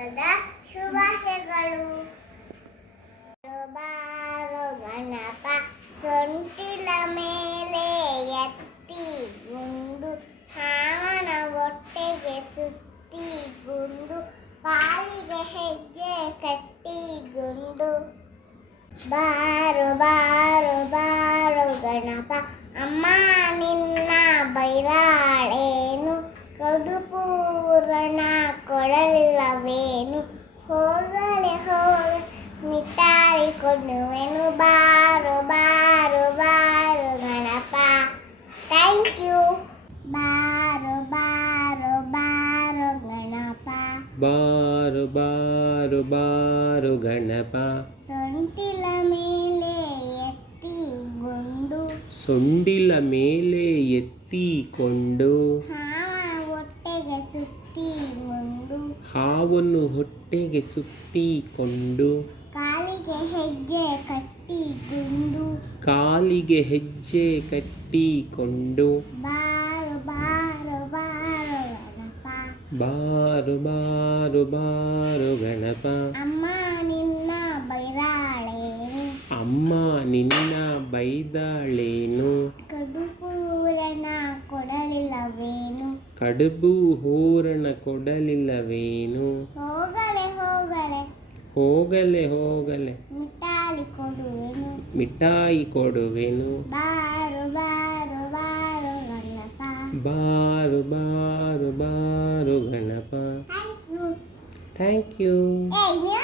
ಹಬ್ಬದ ಶುಭಾಶಯಗಳು. ಬಾರೋ ಗಣಪ ಸೊಂಟಿಲ ಮೇಲೆ ಎತ್ತಿ ಗುಂಡು, ಹಾವನ ಹೊಟ್ಟೆಗೆ ಸುತ್ತಿ ಗುಂಡು, ಕಾಲಿಗೆ ಹೆಜ್ಜೆ ಕಟ್ಟಿ ಗುಂಡು. ಬಾರೋ ಬಾರೋ ಬಾರೋ ಗಣಪ, ಅಮ್ಮ ನಿನ್ನ ಬೈರಾಳೇನು, ಕಡುಪೂರಣ ಕೊಡಲಿಲ್ಲವೇನು, ಹೋಗಲೆ ಹೋಗ ಮಿಠಾಯಿ ಕೊಡುವೆನು. ಬಾರೋ ಬಾರೋ ಬಾರೋ ಗಣಪ. Thank you. ಬಾರೋ ಬಾರೋ ಬಾರೋ ಗಣಪ. ಬಾರೋ ಬಾರೋ ಬಾರೋ ಗಣಪ. ಸೊಂಟಿಲ ಮೇಲೆ ಎತ್ತಿ ಗುಂಡು, ಸೊಂಡಿಲ ಮೇಲೆ ಎತ್ತಿಕೊಂಡು, ಹಾವನ ಹೊಟ್ಟೆಗೆ ಸುತ್ತಿ ಗುಂಡು, ಹಾವನ್ನು ಹೊಟ್ಟೆಗೆ ಸುತ್ತಿಕೊಂಡು, ಕಾಲಿಗೆ ಹೆಜ್ಜೆ ಕಟ್ಟಿ ಗುಂಡು. ಕಾಲಿಗೆ ಹೆಜ್ಜೆ ಕಟ್ಟಿಕೊಂಡು. ಬಾರೋ ಬಾರೋ ಬಾರೋ ಗಣಪ. ಬಾರೋ ಬಾರೋ ಬಾರೋ ಗಣಪ. ಅಮ್ಮ ನಿನ್ನ ಬೈರಾಳೇನು, ಅಮ್ಮ ನಿನ್ನ ಬೈದಾಳೇನು, ಕಡುಪೂರಣ ಕೊಡಲಿಲ್ಲವೇನು, ಕಡುಬು ಹೂರಣ ಕೊಡಲಿಲ್ಲವೇನು, ಹೋಗಲೆ ಹೋಗಲೆ ಹೋಗಲೆ ಹೋಗಲೆ ಮಿಠಾಯಿ ಕೊಡುವೆನು. ಮಿಠಾಯಿ ಕೊಡುವೆನು. ಬಾರೋ ಬಾರೋ ಬಾರೋ ಗಣಪ. ಬಾರೋ ಬಾರೋ ಬಾರೋ Ganapa. Thank you. Thank you. ನೀವು